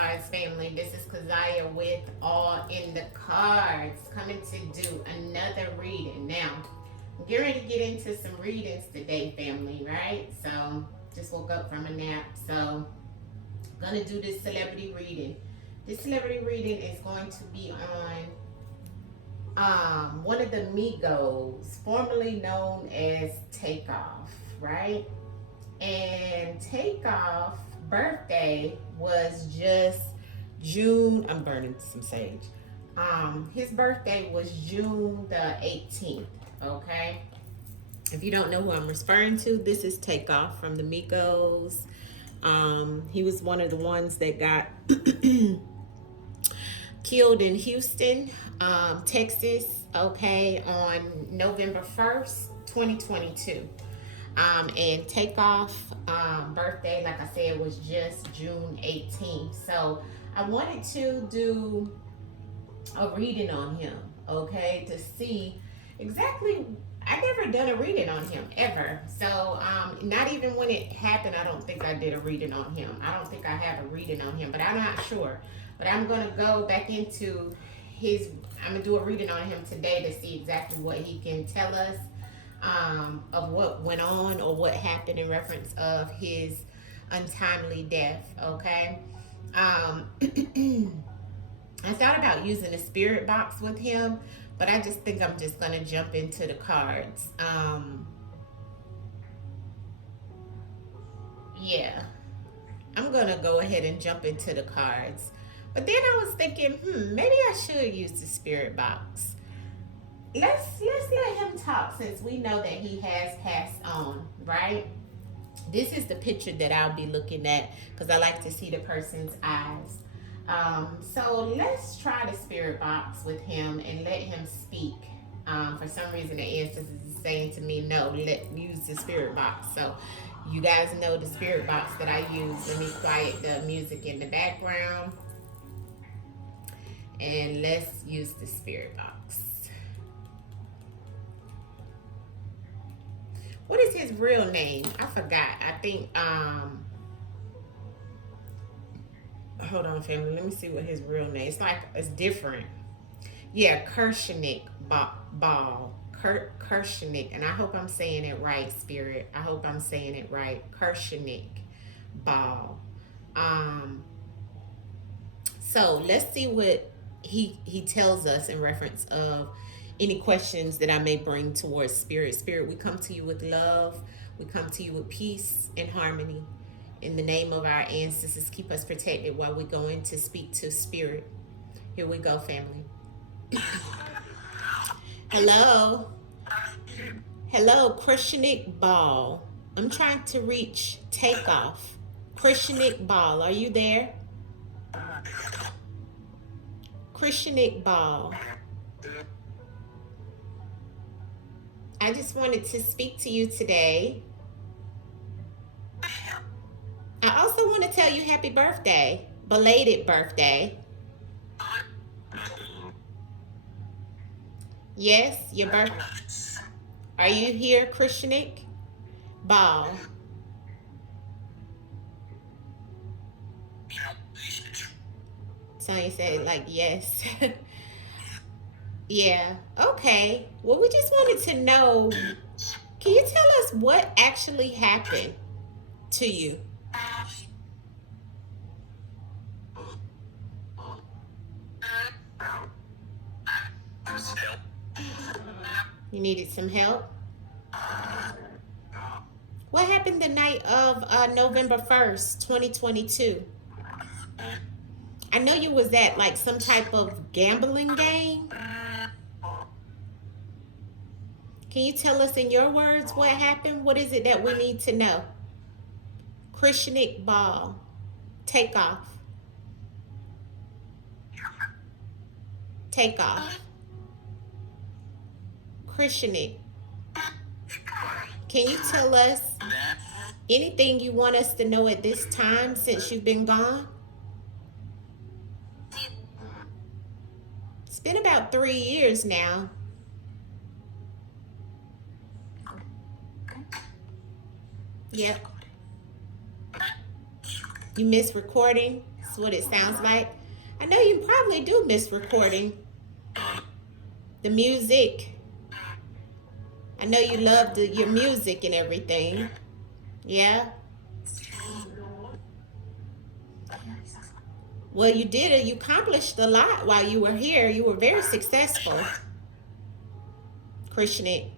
AllnDaKards family. This is Kazaya with All in the Cards, coming to do another reading. Now, I'm getting ready to get into some readings today, family, right? So, just woke up from a nap. So, I'm going to do this celebrity reading. This celebrity reading is going to be on one of the Migos, formerly known as Takeoff, right? And Takeoff birthday was just June. I'm burning some sage. His birthday was June the 18th. Okay. If you don't know who I'm referring to, this is Takeoff from the Migos. He was one of the ones that got killed in Houston, Texas, okay, on November 1st, 2022. And Takeoff birthday, like I said, was just June 18th. So I wanted to do a reading on him, okay, to see exactly. I never done a reading on him ever. So not even when it happened, I don't think I did a reading on him. I don't think I have a reading on him, but I'm not sure. But I'm gonna go back into I'm gonna do a reading on him today to see exactly what he can tell us of what went on or what happened in reference of his untimely death. Okay. I thought about using a spirit box with him, but I just think I'm just gonna jump into the cards. Yeah, I'm gonna go ahead and jump into the cards. But then I was thinking, maybe I should use the spirit box. Let's let him talk since we know that he has passed on, right? This is the picture that I'll be looking at because I like to see the person's eyes. So let's try the spirit box with him and let him speak. For some reason, the ancestors is saying to me, no, use the spirit box. So you guys know the spirit box that I use. Let me quiet the music in the background. And let's use the spirit box. What is his real name? I forgot. I think, hold on, family. Let me see what his real name is. It's different. Yeah, Kirshenik Ball. Kirshenik. And I hope I'm saying it right, Spirit. I hope I'm saying it right. Kirshenik Ball. So let's see what he tells us in reference of any questions that I may bring towards Spirit. Spirit, we come to you with love. We come to you with peace and harmony. In the name of our ancestors, keep us protected while we go in to speak to Spirit. Here we go, family. Hello. Hello, Kirshenik Ball. I'm trying to reach Takeoff. Kirshenik Ball, are you there? Kirshenik Ball. I just wanted to speak to you today. I also want to tell you happy birthday, belated birthday. Yes, your birthday. Are you here, Kirshenik Ball? Sonya said like yes. Yeah, okay. Well, we just wanted to know, can you tell us what actually happened to you? You needed some help? What happened the night of November 1st, 2022? I know you was at like some type of gambling game. Can you tell us in your words what happened? What is it that we need to know? Kirshenik Ball. Takeoff. Takeoff. Kirshenik. Can you tell us anything you want us to know at this time since you've been gone? It's been about 3 years now. Yep. You missed recording That's what it sounds like. I know you probably do miss recording the music. I know you love your music and everything. Yeah. Well, you did it. You accomplished a lot while you were here. You were very successful, Krishnik.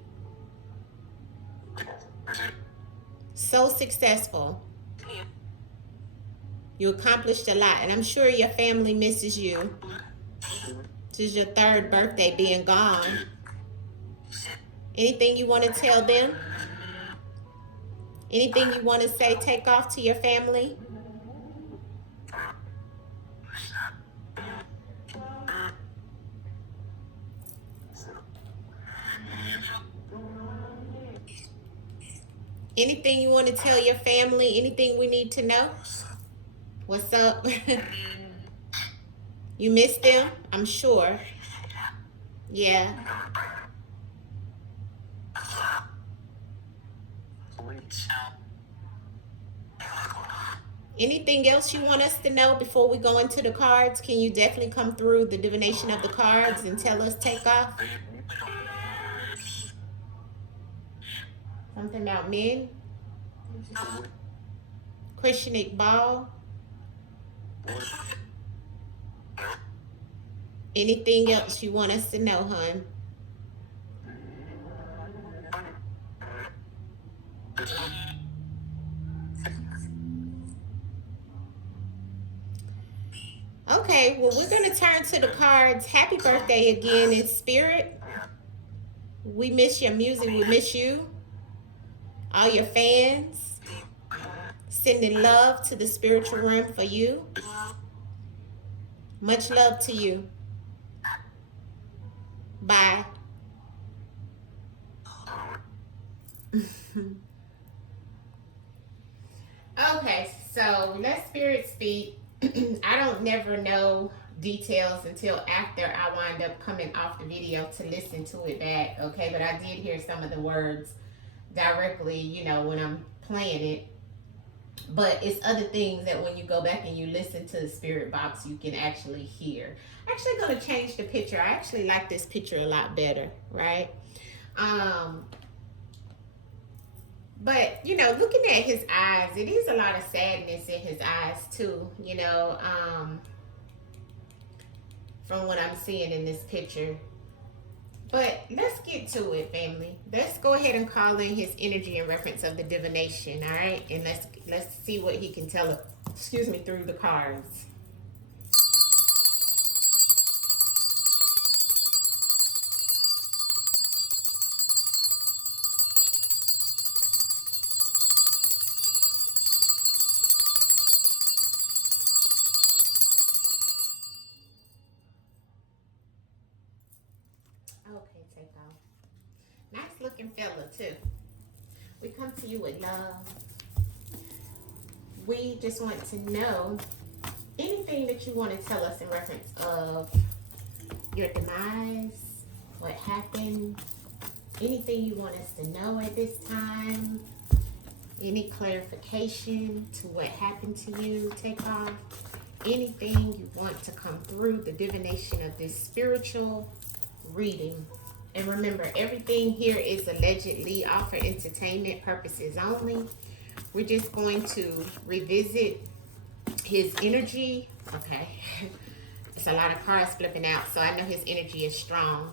So successful. You accomplished a lot, and I'm sure your family misses you. This is your third birthday being gone. Anything you want to tell them? Anything you want to say, Takeoff, to your family? Anything you want to tell your family? Anything we need to know? What's up? You missed them? I'm sure. Yeah. Anything else you want us to know before we go into the cards? Can you definitely come through the divination of the cards and tell us, Takeoff? Something about men? Christian Iqbal? Anything else you want us to know, hon? Okay, well, we're going to turn to the cards. Happy birthday again in spirit. We miss your music. We miss you. All your fans. Sending love to the spiritual realm for you. Much love to you. Bye. Okay, so let spirit speak. I don't never know details until after I wind up coming off the video to listen to it back, okay? But I did hear some of the words directly, you know, when I'm playing it. But it's other things that when you go back and you listen to the spirit box, you can actually hear. I'm actually going to change the picture. I actually like this picture a lot better, right? But, you know, looking at his eyes, it is a lot of sadness in his eyes, too, you know, from what I'm seeing in this picture. But let's get to it, family. Let's go ahead and call in his energy in reference of the divination, all right? And let's see what he can tell us, excuse me, through the cards. Okay, Takeoff. Nice looking fella, too. We come to you with love. We just want to know anything that you want to tell us in reference of your demise, what happened, anything you want us to know at this time, any clarification to what happened to you, Takeoff, anything you want to come through the divination of this spiritual reading. And remember, everything here is allegedly all for entertainment purposes only. We're just going to revisit his energy. Okay. It's a lot of cards flipping out, so I know his energy is strong.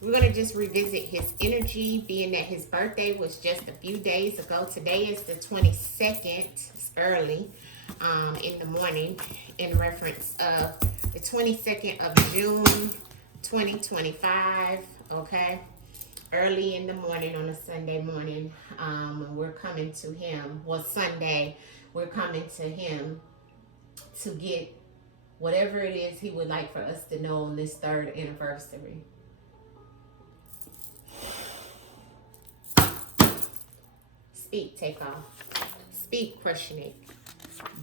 We're going to just revisit his energy, being that his birthday was just a few days ago. Today is the 22nd. It's early in the morning, in reference of the 22nd of June 2025, okay? Early in the morning on a Sunday morning, we're coming to him. Well, Sunday, we're coming to him to get whatever it is he would like for us to know on this 3rd anniversary. Speak, Takeoff. Speak, Krishnik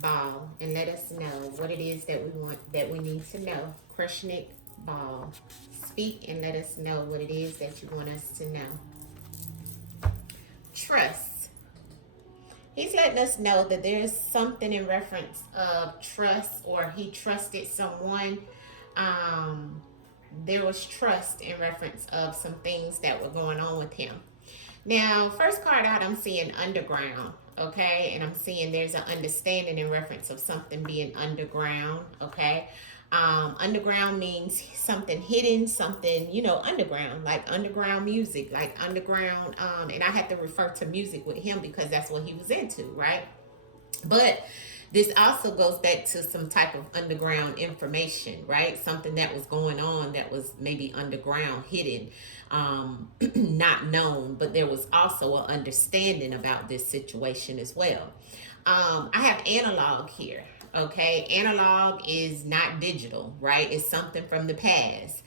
Ball, and let us know what it is that we want, that we need to know. Krishnik Ball. Speak and let us know what it is that you want us to know. Trust. He's letting us know that there's something in reference of trust, or he trusted someone. Um, there was trust in reference of some things that were going on with him. Now, first card out, I'm seeing underground, okay? And I'm seeing there's an understanding in reference of something being underground, okay? Underground means something hidden, something, you know, underground, like underground music, like underground. And I had to refer to music with him because that's what he was into, right? But this also goes back to some type of underground information, right? Something that was going on that was maybe underground, hidden, not known, but there was also an understanding about this situation as well. I have analog here. Okay, analog is not digital, right? It's something from the past.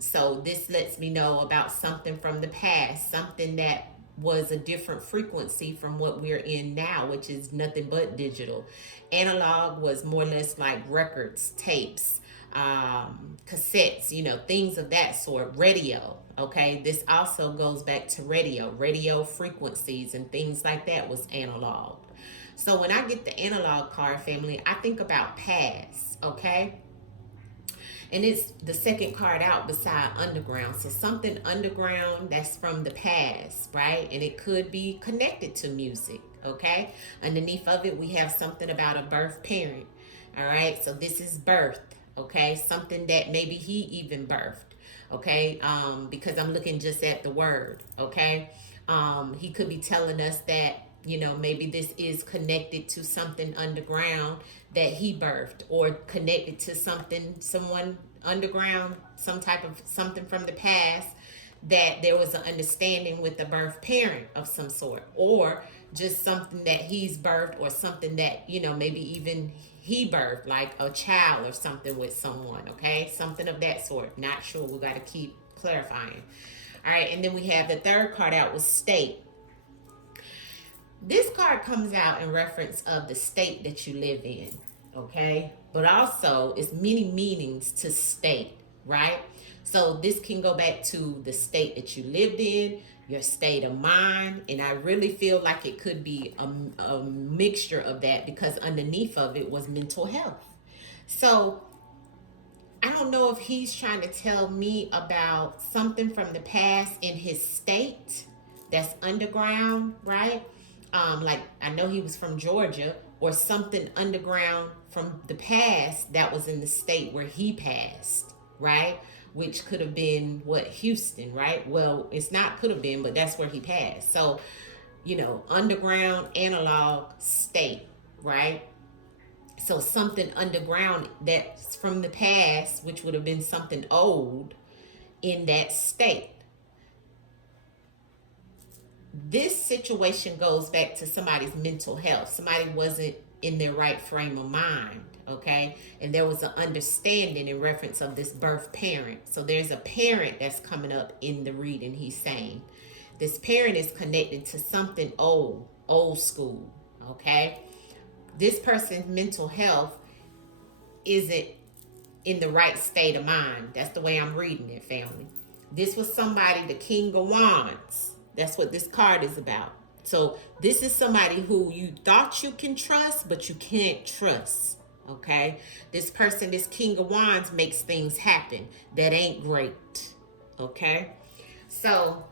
So this lets me know about something from the past, something that was a different frequency from what we're in now, which is nothing but digital. Analog was more or less like records, tapes, cassettes, you know, things of that sort. Radio, okay? This also goes back to radio frequencies and things like that was analog. So when I get the analog card, family, I think about past, okay? And it's the second card out beside underground. So something underground that's from the past, right? And it could be connected to music, okay? Underneath of it, we have something about a birth parent, all right? So this is birth, okay? Something that maybe he even birthed, okay? Because I'm looking just at the word, okay? He could be telling us that, you know, maybe this is connected to something underground that he birthed, or connected to someone underground, some type of something from the past, that there was an understanding with the birth parent of some sort, or just something that he's birthed, or something that, you know, maybe even he birthed, like a child or something with someone, okay? Something of that sort. Not sure. We got to keep clarifying. All right, and then we have the third card out was state. This card comes out in reference of the state that you live in, okay? But also, it's many meanings to state, right? So this can go back to the state that you lived in, your state of mind, and I really feel like it could be a mixture of that, because underneath of it was mental health. So I don't know if he's trying to tell me about something from the past in his state that's underground, right? Like I know he was from Georgia, or something underground from the past that was in the state where he passed, right? Which could have been what, Houston, right? Well, it's not could have been, but that's where he passed. So, you know, underground, analog, state, right? So something underground that's from the past, which would have been something old in that state. This situation goes back to somebody's mental health. Somebody wasn't in their right frame of mind, okay? And there was an understanding in reference of this birth parent. So there's a parent that's coming up in the reading he's saying. This parent is connected to something old school, okay? This person's mental health isn't in the right state of mind. That's the way I'm reading it, family. This was somebody, the King of Wands. That's what this card is about. So this is somebody who you thought you can trust, but you can't trust. Okay? This person, this King of Wands, makes things happen that ain't great. Okay? So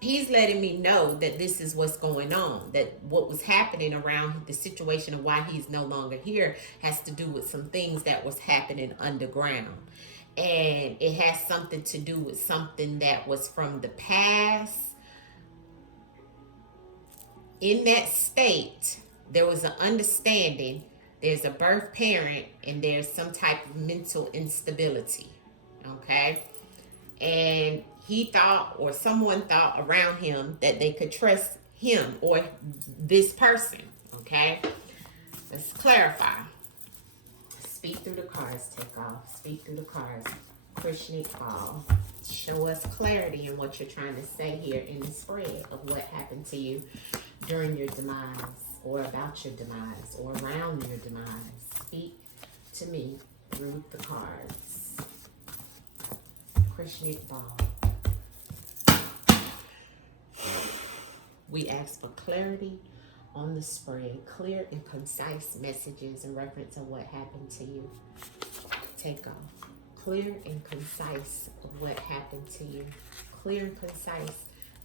he's letting me know that this is what's going on, that what was happening around the situation of why he's no longer here has to do with some things that was happening underground. And it has something to do with something that was from the past. In that state, there was an understanding, there's a birth parent, and there's some type of mental instability, okay? And he thought, or someone thought around him, that they could trust him or this person, okay? Let's clarify. Speak through the cards, Takeoff. Speak through the cards. Krishnik Ball. Show us clarity in what you're trying to say here in the spread of what happened to you during your demise, or about your demise, or around your demise. Speak to me through the cards. Krishnik Ball. We ask for clarity on the spread. Clear and concise messages in reference of what happened to you. Takeoff. Clear and concise of what happened to you. Clear and concise.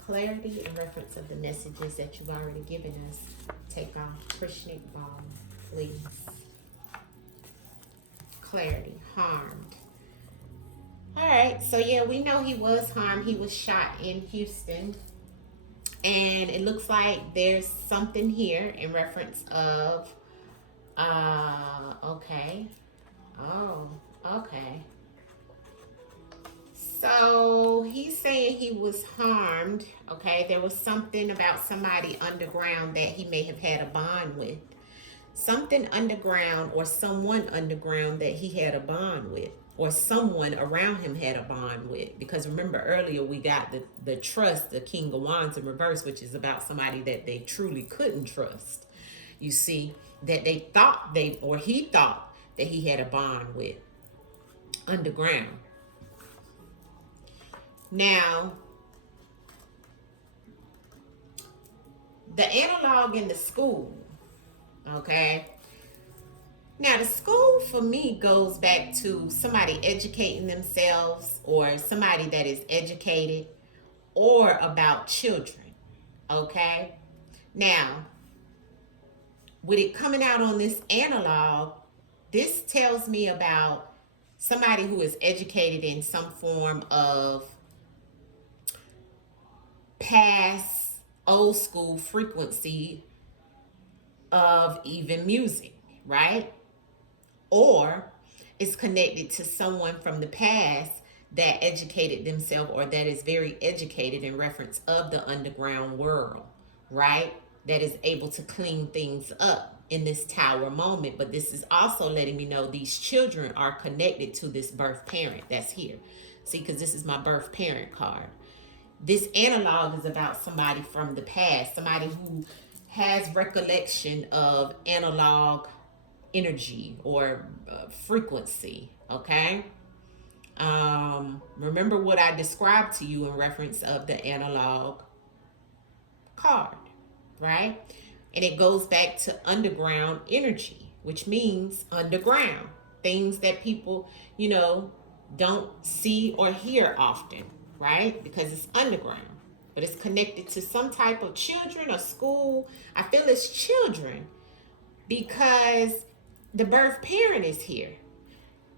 Clarity in reference of the messages that you've already given us. Takeoff. Krishnik Ball, please. Clarity. Harmed. All right, so yeah, we know he was harmed. He was shot in Houston. And it looks like there's something here in reference of, okay. Oh, okay. So he's saying he was harmed, okay? There was something about somebody underground that he may have had a bond with. Something underground or someone underground that he had a bond with, or someone around him had a bond with. Because remember earlier we got the trust, the King of Wands in reverse, which is about somebody that they truly couldn't trust. You see, that they thought he thought that he had a bond with underground. Now, the analog in the school, okay? Now, the school for me goes back to somebody educating themselves, or somebody that is educated, or about children, okay? Now, with it coming out on this analog, this tells me about somebody who is educated in some form of past old school frequency of even music, right? Or it's connected to someone from the past that educated themselves, or that is very educated in reference of the underground world, right? That is able to clean things up in this tower moment. But this is also letting me know these children are connected to this birth parent that's here. See, because this is my birth parent card. This analog is about somebody from the past, somebody who has recollection of analog energy or frequency, okay? Remember what I described to you in reference of the analog card, right? And it goes back to underground energy, which means underground, things that people, don't see or hear often, right? Because it's underground, but it's connected to some type of children or school. I feel it's children because the birth parent is here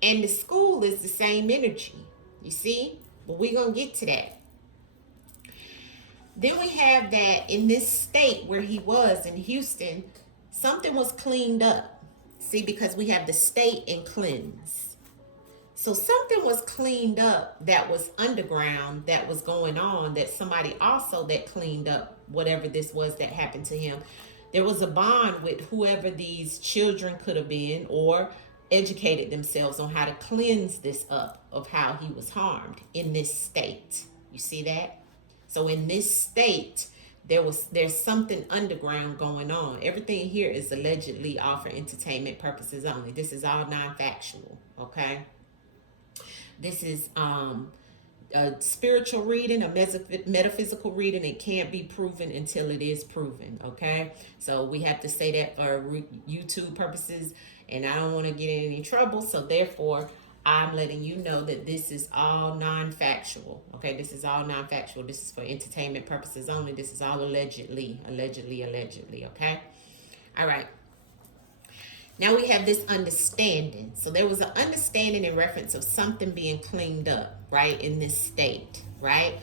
and the school is the same energy, you see? But we're going to get to that. Then we have that in this state where he was in Houston, something was cleaned up. See, because we have the state and cleanse. So something was cleaned up that was underground, that was going on, that somebody also that cleaned up whatever this was that happened to him. There was a bond with whoever these children could have been, or educated themselves on how to cleanse this up of how he was harmed in this state. You see that? So in this state, there's something underground going on. Everything here is allegedly all for entertainment purposes only. This is all non-factual, okay? This is a spiritual reading, a metaphysical reading. It can't be proven until it is proven, okay? So we have to say that for YouTube purposes, and I don't want to get in any trouble, so therefore I'm letting you know that this is all non-factual, okay? This is all non-factual. This is for entertainment purposes only. This is all allegedly, okay? All right. Now we have this understanding. So there was an understanding in reference of something being cleaned up, right, in this state, right?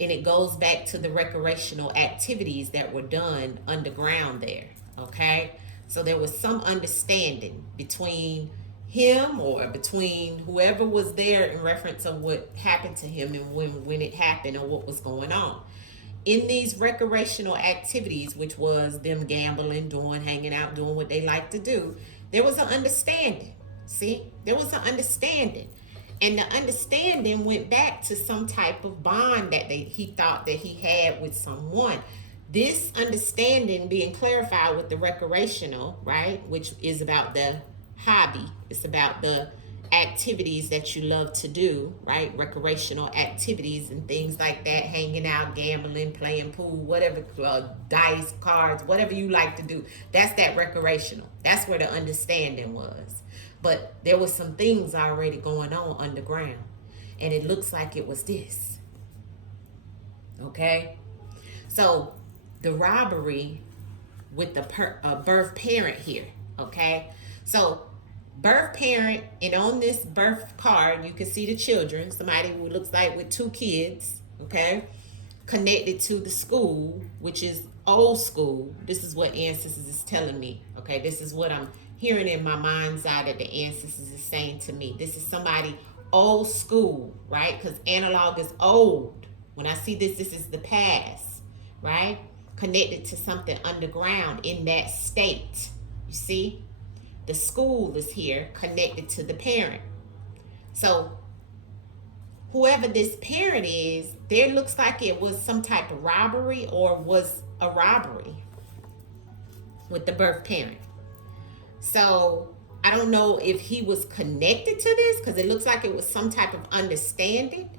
And it goes back to the recreational activities that were done underground there, okay? So there was some understanding between him or between whoever was there in reference of what happened to him and when it happened or what was going on. In these recreational activities, which was them gambling, hanging out, doing what they like to do, there was an understanding. See, there was an understanding. And the understanding went back to some type of bond that he thought that he had with someone. This understanding being clarified with the recreational, right, which is about the hobby. It's about the activities that you love to do, right? Recreational activities and things like that, hanging out, gambling, playing pool, whatever, dice, cards, whatever you like to do. That's that recreational. That's where the understanding was. But there was some things already going on underground. And it looks like it was this. Okay? So the robbery with the birth parent here. Okay? So birth parent, and on this birth card you can see the children, somebody who looks like with 2 kids, okay, connected to the school, which is old school. This is what ancestors is telling me. Okay, this is what I'm hearing in my mind's eye that the ancestors is saying to me. This is somebody old school, right? Because analog is old. When I see this, this is the past, right? Connected to something underground in that state. You see? The school is here connected to the parent. So whoever this parent is, there looks like it was some type of robbery or was a robbery with the birth parent. So I don't know if he was connected to this, because it looks like it was some type of understanding,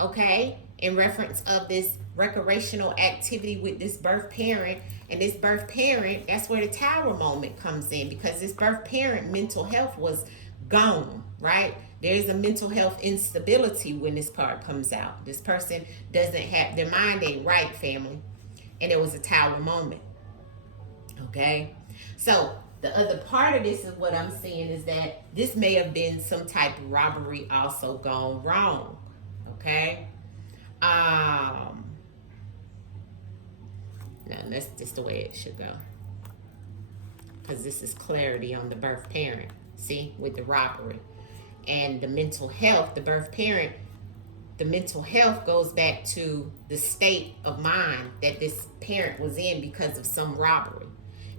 okay, in reference of this recreational activity with this birth parent. And this birth parent, that's where the tower moment comes in, because this birth parent mental health was gone, right? There's a mental health instability when this card comes out. This person doesn't have, their mind ain't right, family. And it was a tower moment. Okay? So the other part of this is what I'm seeing is that this may have been some type of robbery also gone wrong. Okay? No, that's just the way it should go. Because this is clarity on the birth parent. See, with the robbery. And the mental health, the birth parent, the mental health goes back to the state of mind that this parent was in because of some robbery.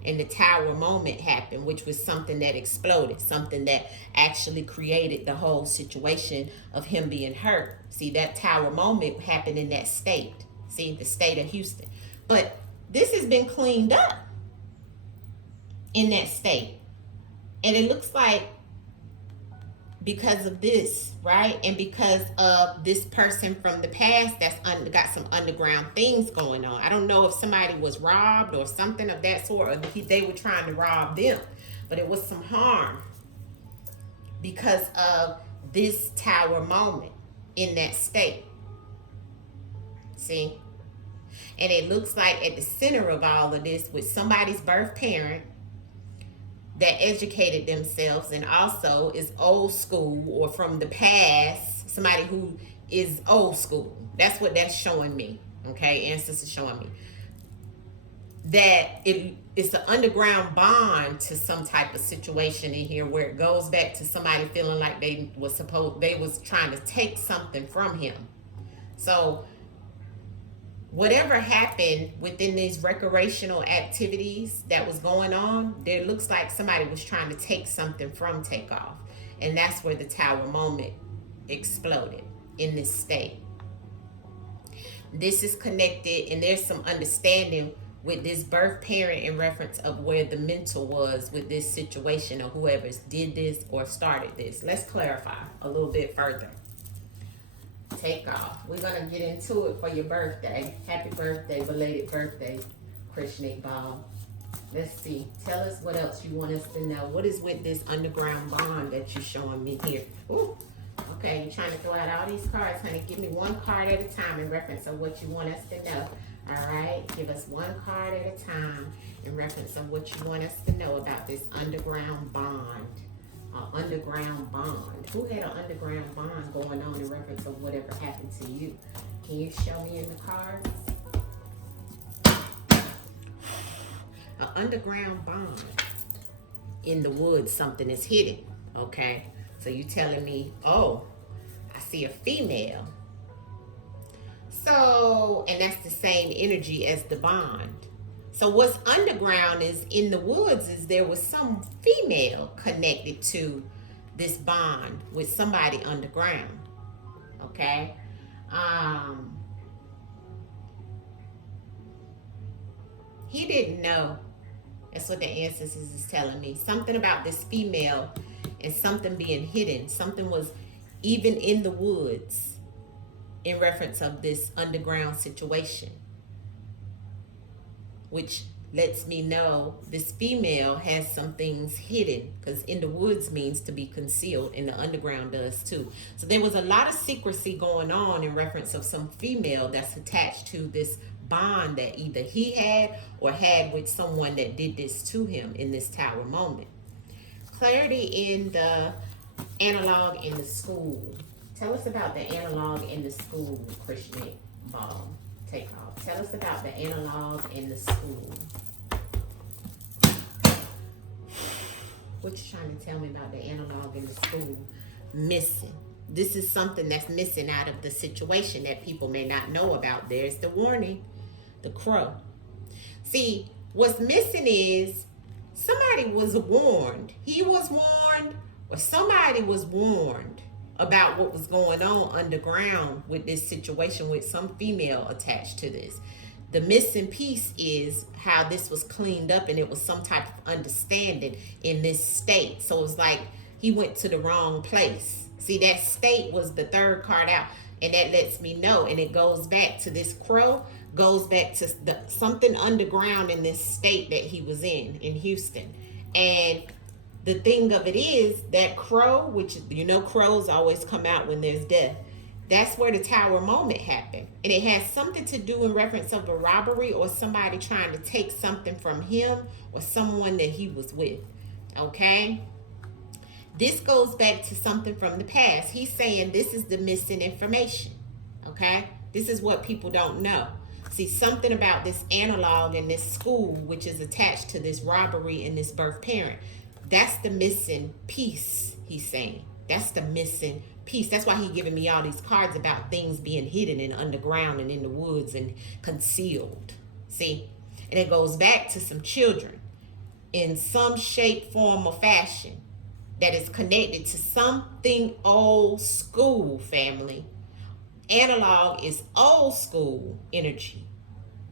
And the tower moment happened, which was something that exploded, something that actually created the whole situation of him being hurt. See, that tower moment happened in that state. See, the state of Houston. But this has been cleaned up in that state. And it looks like because of this, right? And because of this person from the past that's got some underground things going on. I don't know if somebody was robbed or something of that sort, or they were trying to rob them. But it was some harm because of this tower moment in that state. See? And it looks like at the center of all of this with somebody's birth parent that educated themselves and also is old school or from the past, somebody who is old school. That's what that's showing me, okay? Ancestors showing me. That it's an underground bond to some type of situation in here where it goes back to somebody feeling like they was trying to take something from him. So whatever happened within these recreational activities that was going on, there looks like somebody was trying to take something from Takeoff. And that's where the tower moment exploded in this state. This is connected, and there's some understanding with this birth parent in reference of where the mental was with this situation or whoever did this or started this. Let's clarify a little bit further. Takeoff. We're going to get into it for your birthday. Happy birthday, belated birthday, Krishna Ball. Let's see. Tell us what else you want us to know. What is with this underground bond that you're showing me here? Ooh. Okay, you're trying to throw out all these cards, honey. Give me one card at a time in reference of what you want us to know. All right? Give us one card at a time in reference of what you want us to know about this underground bond. Underground bond. Who had an underground bond going on in reference of whatever happened to you? Can you show me in the cards? An underground bond. In the woods, something is hidden. Okay? So you telling me, oh, I see a female. So, and that's the same energy as the bond. So what's underground is in the woods is there was some female connected to this bond with somebody underground. Okay? He didn't know. That's what the ancestors is telling me. Something about this female and something being hidden. Something was even in the woods in reference of this underground situation, which lets me know this female has some things hidden, because in the woods means to be concealed, and the underground does too. So there was a lot of secrecy going on in reference of some female that's attached to this bond that either he had or had with someone that did this to him in this tower moment. Clarity in the analog in the school. Tell us about the analog in the school, Christian Ball. Takeoff. Tell us about the analog in the school. What you trying to tell me about the analog in the school? Missing. This is something that's missing out of the situation that people may not know about. There's the warning, the crow. See, what's missing is somebody was warned. He was warned, or somebody was warned about what was going on underground with this situation with some female attached to this. The missing piece is how this was cleaned up, and it was some type of understanding in this state. So it's like he went to the wrong place. See, that state was the third card out, and that lets me know, and it goes back to this crow, goes back to something underground in this state that he was in Houston. And the thing of it is that crow, which crows always come out when there's death. That's where the tower moment happened. And it has something to do in reference of a robbery or somebody trying to take something from him or someone that he was with. Okay? This goes back to something from the past. He's saying this is the missing information. Okay? This is what people don't know. See, something about this analog in this school, which is attached to this robbery and this birth parent. That's the missing piece, he's saying. That's the missing piece. That's why he's giving me all these cards about things being hidden and underground and in the woods and concealed. See? And it goes back to some children in some shape, form, or fashion that is connected to something old school, family. Analog is old school energy.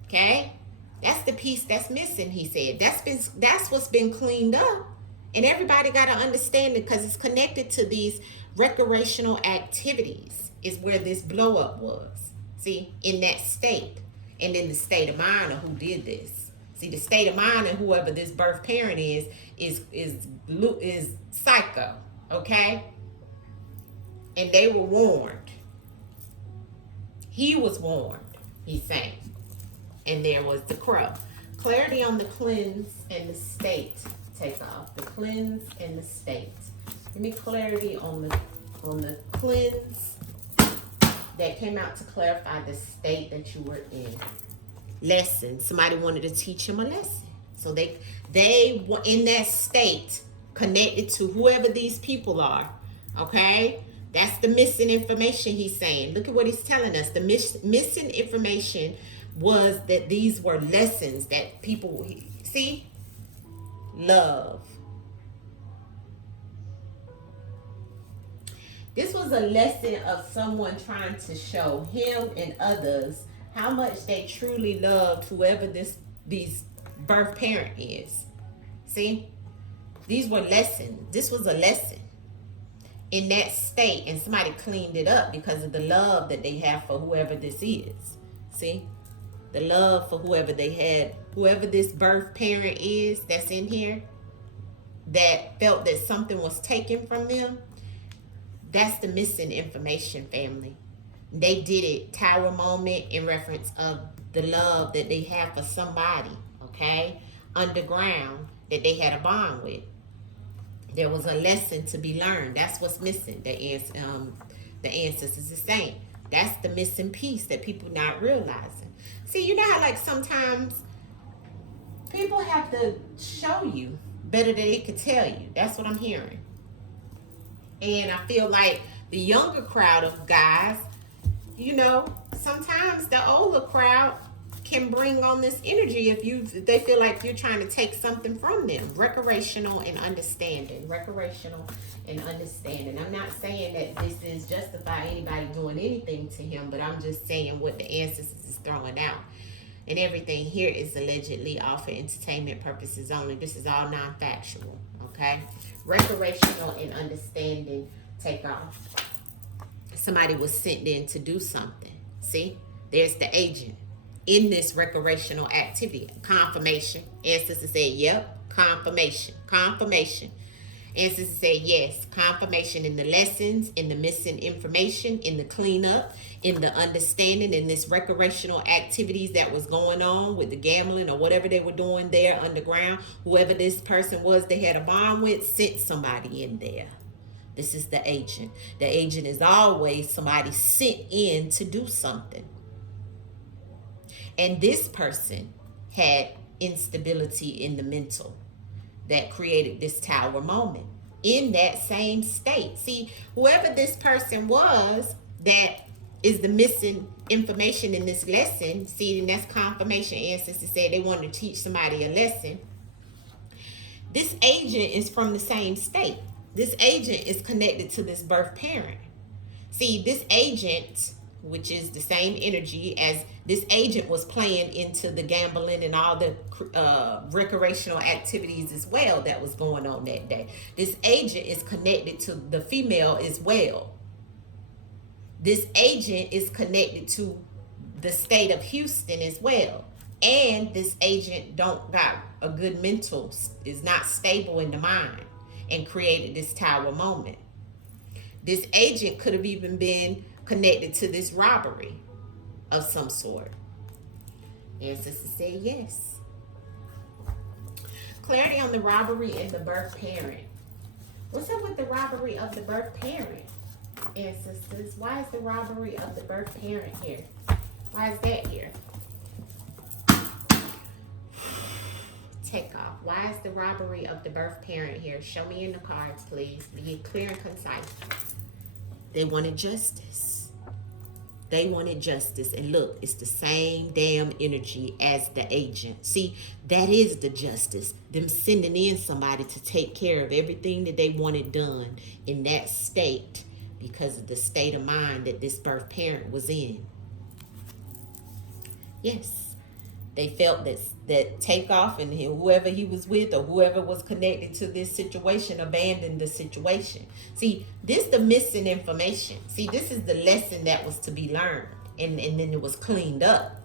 Okay? That's the piece that's missing, he said. That's what's been cleaned up. And everybody got to understand it because it's connected to these recreational activities is where this blow up was. See, in that state. And in the state of mind of who did this. See, the state of mind of whoever this birth parent is psycho. Okay? And they were warned. He was warned, he's saying. And there was the crow. Clarity on the cleanse and the state. Takeoff. The cleanse and the state. Give me clarity on the cleanse that came out to clarify the state that you were in. Lesson. Somebody wanted to teach him a lesson. So they were in that state connected to whoever these people are. Okay? That's the missing information he's saying. Look at what he's telling us. The missing information was that these were lessons that people see. Love. This was a lesson of someone trying to show him and others how much they truly loved whoever these birth parent is. See? These were lessons. This was a lesson in that state, and somebody cleaned it up because of the love that they have for whoever this is. See? The love for whoever they had, whoever this birth parent is that's in here, that felt that something was taken from them. That's the missing information, family. They did it, tower moment, in reference of the love that they have for somebody, okay? Underground, that they had a bond with. There was a lesson to be learned. That's what's missing. The ancestors are saying. That's the missing piece that people not realizing. See, you know how like sometimes people have to show you better than they could tell you. That's what I'm hearing. And I feel like the younger crowd of guys, sometimes the older crowd can bring on this energy if they feel like you're trying to take something from them. Recreational and understanding. I'm not saying that this is justify anybody doing anything to him, but I'm just saying what the ancestors is throwing out. And everything here is allegedly all for entertainment purposes only. This is all non-factual. Okay? Recreational and understanding Takeoff. Somebody was sent in to do something. See? There's the agent in this recreational activity. Confirmation. Ancestor said, yep. Confirmation. Confirmation. Ancestor said, yes. Confirmation in the lessons, in the missing information, in the cleanup, in the understanding, in this recreational activities that was going on with the gambling or whatever they were doing there underground. Whoever this person was they had a bond with sent somebody in there. This is the agent. The agent is always somebody sent in to do something. And this person had instability in the mental that created this tower moment in that same state. See, whoever this person was that is the missing information in this lesson, see, and that's confirmation. Ancestors said they wanted to teach somebody a lesson. This agent is from the same state. This agent is connected to this birth parent. See, this agent, which is the same energy as this agent was playing into the gambling and all the recreational activities as well that was going on that day. This agent is connected to the female as well. This agent is connected to the state of Houston as well. And this agent don't got a good mental, is not stable in the mind, and created this tower moment. This agent could have even been connected to this robbery of some sort. Ancestors said yes. Clarity on the robbery and the birth parent. What's up with the robbery of the birth parent, ancestors? Why is the robbery of the birth parent here? Why is that here? Takeoff. Why is the robbery of the birth parent here? Show me in the cards, please. Be clear and concise. They wanted justice. They wanted justice. And look, it's the same damn energy as the agent. See, that is the justice. Them sending in somebody to take care of everything that they wanted done in that state because of the state of mind that this birth parent was in. Yes. They felt that Takeoff and whoever he was with or whoever was connected to this situation abandoned the situation. See, this the missing information. See, this is the lesson that was to be learned. And then it was cleaned up.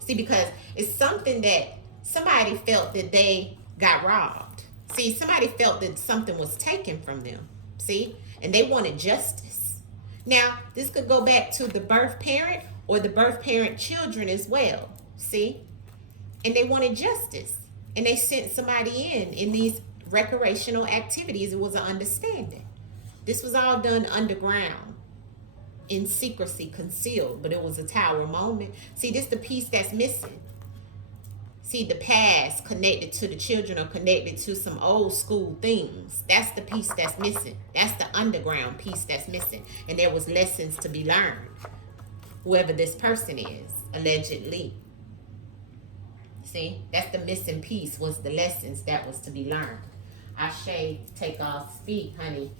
See, because it's something that somebody felt that they got robbed. See, somebody felt that something was taken from them. See, and they wanted justice. Now, this could go back to the birth parent or the birth parent children as well. See? And they wanted justice. And they sent somebody in these recreational activities. It was an understanding. This was all done underground, in secrecy, concealed. But it was a tower moment. See, this is the piece that's missing. See, the past connected to the children or connected to some old school things. That's the piece that's missing. That's the underground piece that's missing. And there was lessons to be learned. Whoever this person is, allegedly. See, that's the missing piece, was the lessons that was to be learned. Ashe, Takeoff, speak, honey.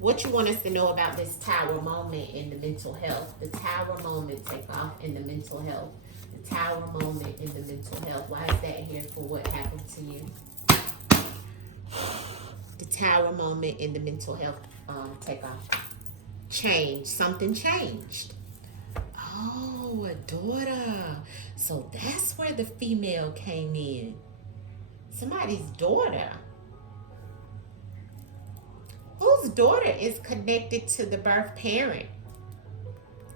What you want us to know about this tower moment in the mental health? The tower moment, Takeoff, in the mental health. The tower moment in the mental health. Why is that here for what happened to you? The tower moment in the mental health, Takeoff. Change. Something changed. Oh, a daughter. So that's where the female came in. Somebody's daughter. Whose daughter is connected to the birth parent?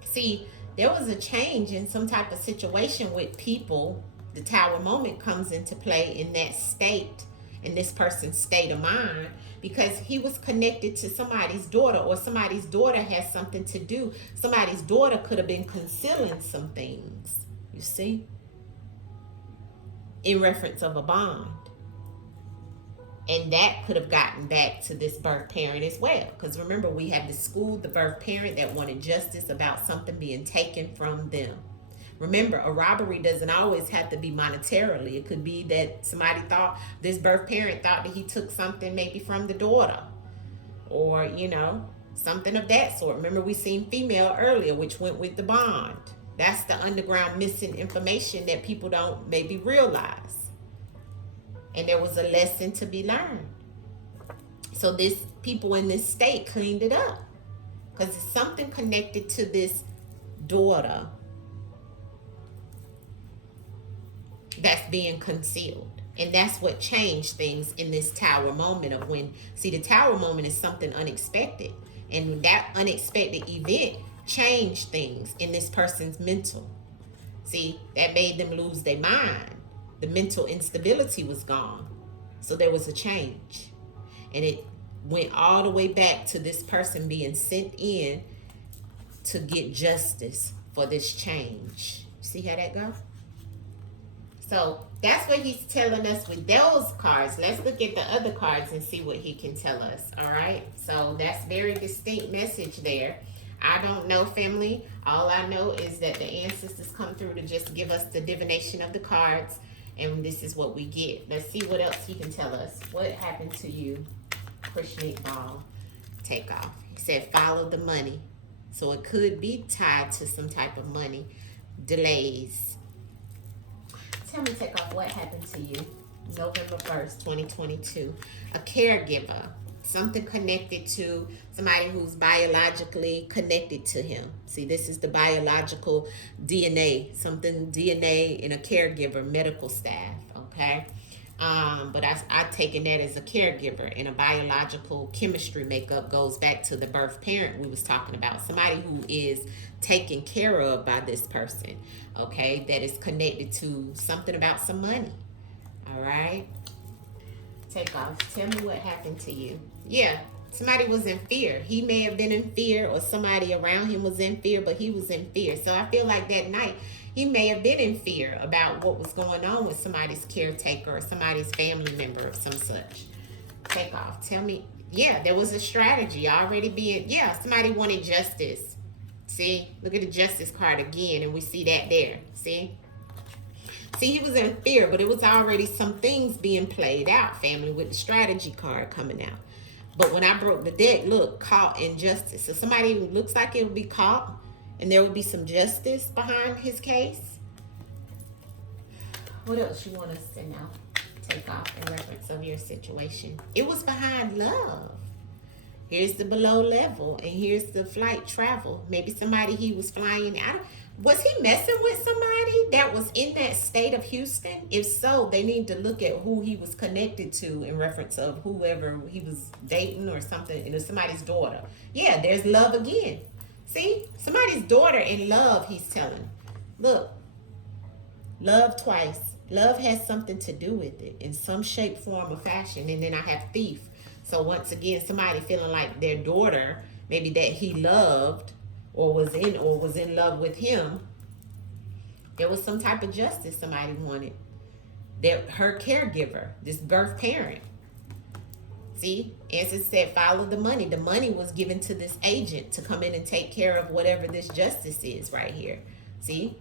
See, there was a change in some type of situation with people. The tower moment comes into play in that state, in this person's state of mind, because he was connected to somebody's daughter, or somebody's daughter has something to do. Somebody's daughter could have been concealing some things, you see, in reference of a bond. And that could have gotten back to this birth parent as well. Because remember, we have the school, the birth parent that wanted justice about something being taken from them. Remember, a robbery doesn't always have to be monetarily. It could be that somebody thought, this birth parent thought that he took something maybe from the daughter. Or, you know, something of that sort. Remember, we seen female earlier, which went with the bond. That's the underground missing information that people don't maybe realize. And there was a lesson to be learned. So this people in this state cleaned it up because it's something connected to this daughter that's being concealed. And that's what changed things in this tower moment of when, see, the tower moment is something unexpected. And that unexpected event changed things in this person's mental. See, that made them lose their mind. The mental instability was gone. So there was a change. And it went all the way back to this person being sent in to get justice for this change. See how that goes? So that's what he's telling us with those cards. Let's look at the other cards and see what he can tell us. All right. So that's very distinct message there. I don't know, family. All I know is that the ancestors come through to just give us the divination of the cards. And this is what we get. Let's see what else he can tell us. What happened to you? Krishna Ball. Takeoff. He said follow the money. So it could be tied to some type of money. Delays. Tell me, Takeoff, what happened to you November 1st, 2022? A caregiver, something connected to somebody who's biologically connected to him. See, this is the biological DNA, something DNA in a caregiver, medical staff, okay? But I taken that as a caregiver, and a biological chemistry makeup goes back to the birth parent we was talking about. Somebody who is taken care of by this person, okay, that is connected to something about some money. All right. Takeoff. Tell me what happened to you. Yeah, somebody was in fear. He may have been in fear, or somebody around him was in fear, but he was in fear. So I feel like that night he may have been in fear about what was going on with somebody's caretaker or somebody's family member or some such. Takeoff. Tell me. Yeah, there was a strategy already being, yeah, somebody wanted justice. See, look at the justice card again, and we see that there. See, he was in fear, but it was already some things being played out, family, with the strategy card coming out. But when I broke the deck, look, caught in justice. So somebody looks like it would be caught, and there would be some justice behind his case. What else you want us to know? Takeoff in reference of your situation. It was behind love. Here's the below level, and here's the flight travel. Maybe somebody he was flying out of. Was he messing with somebody that was in that state of Houston? If so, they need to look at who he was connected to in reference of whoever he was dating or something. It was somebody's daughter. Yeah, there's love again. See, somebody's daughter in love, he's telling. Look, love twice. Love has something to do with it in some shape, form, or fashion. And then I have thief. So once again, somebody feeling like their daughter, maybe that he loved or was in love with him, there was some type of justice somebody wanted. Her caregiver, this birth parent. See, as it said, follow the money. The money was given to this agent to come in and take care of whatever this justice is right here. See?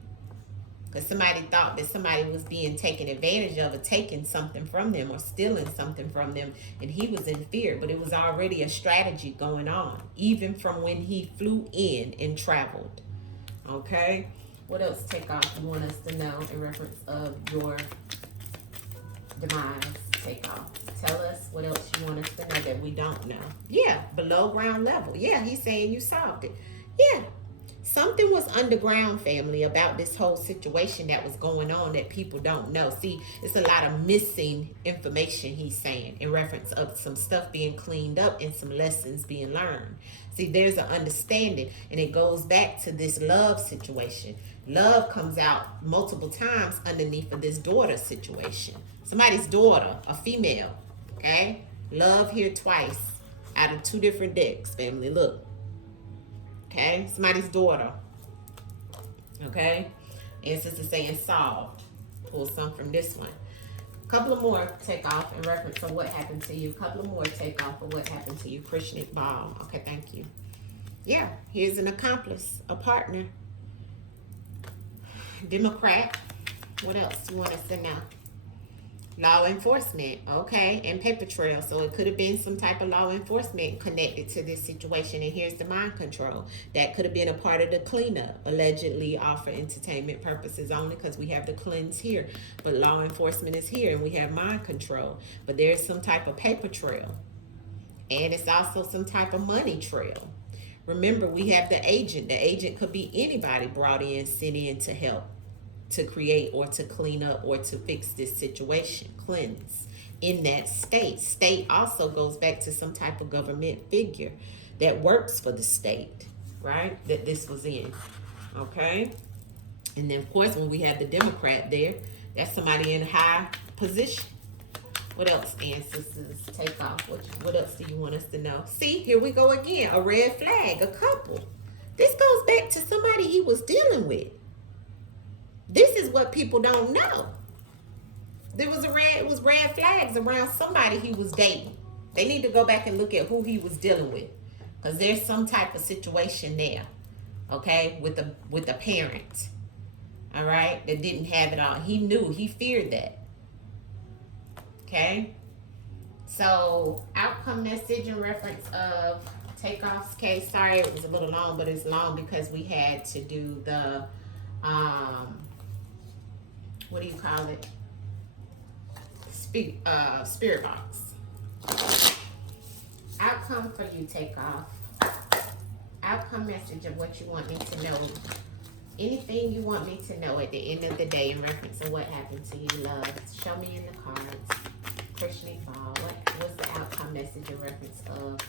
Because somebody thought that somebody was being taken advantage of or taking something from them or stealing something from them, and he was in fear. But it was already a strategy going on, even from when he flew in and traveled. Okay? What else, Takeoff, you want us to know in reference of your demise? Takeoff. Tell us what else you want us to know that we don't know. Yeah, below ground level. Yeah, he's saying you solved it. Yeah. Something was underground, family, about this whole situation that was going on that people don't know. See, it's a lot of missing information, he's saying, in reference of some stuff being cleaned up and some lessons being learned. See, there's an understanding, and it goes back to this love situation. Love comes out multiple times underneath of this daughter situation. Somebody's daughter, a female, okay? Love here twice out of two different decks, family. Look. Okay, somebody's daughter. Okay, ancestors saying solved. Pull some from this one. Couple of more Takeoff in reference of what happened to you. Couple of more Takeoff of what happened to you. Krishna Ball. Okay, thank you. Yeah, here's an accomplice, a partner. Democrat. What else you want us to know? Law enforcement, okay, and paper trail. So it could have been some type of law enforcement connected to this situation. And here's the mind control. That could have been a part of the cleanup, allegedly all for entertainment purposes only, because we have the cleanse here. But law enforcement is here, and we have mind control. But there's some type of paper trail. And it's also some type of money trail. Remember, we have the agent. The agent could be anybody brought in, sent in to help, to create or to clean up or to fix this situation, cleanse in that state. State also goes back to some type of government figure that works for the state, right? That this was in, okay? And then, of course, when we have the Democrat there, that's somebody in a high position. What else, ancestors? Take off. What else do you want us to know? See, here we go again. A red flag, a couple. This goes back to somebody he was dealing with. This is what people don't know. It was red flags around somebody he was dating. They need to go back and look at who he was dealing with, because there's some type of situation there, okay, with the parent, all right, that didn't have it all. He knew, he feared that. Okay, so outcome message in reference of Takeoff's case. Sorry, it was a little long, but it's long because we had to do the what do you call it? Spirit box. Outcome for you, Takeoff. Outcome message of what you want me to know. Anything you want me to know at the end of the day in reference to what happened to you, love. Show me in the cards. Krishna Fall. What was the outcome message in reference of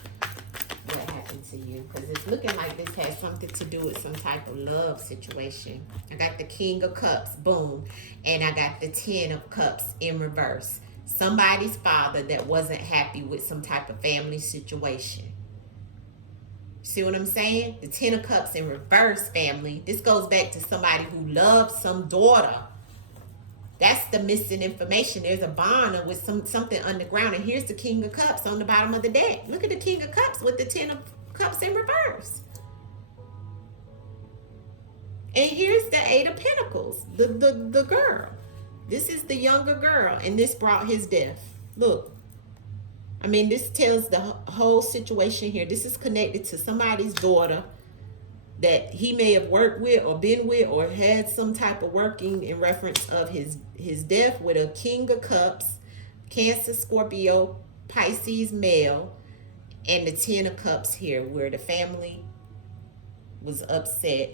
what happened to you? Because it's looking like this has something to do with some type of love situation. I got the King of Cups, boom. And I got the 10 of Cups in reverse. Somebody's father that wasn't happy with some type of family situation. See what I'm saying? The 10 of Cups in reverse, family. This goes back to somebody who loves some daughter. That's the missing information. There's a bond with something underground. And here's the King of Cups on the bottom of the deck. Look at the King of Cups with the 10 of Cups in reverse. And here's the 8 of Pentacles, the girl. This is the younger girl, and this brought his death. Look. I mean, this tells the whole situation here. This is connected to somebody's daughter that he may have worked with or been with or had some type of working in reference of his death with a King of Cups, Cancer, Scorpio, Pisces male, and the 10 of Cups here where the family was upset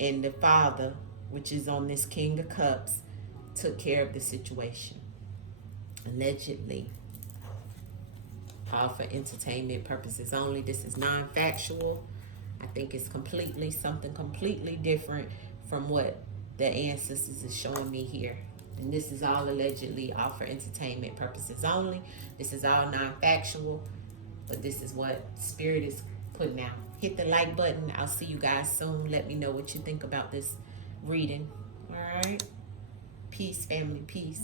and the father, which is on this King of Cups, took care of the situation. Allegedly. All for entertainment purposes only. This is non-factual. I think it's something completely different from what the ancestors is showing me here. And this is all allegedly all for entertainment purposes only. This is all non-factual, but this is what Spirit is putting out. Hit the like button. I'll see you guys soon. Let me know what you think about this reading. All right. Peace, family. Peace.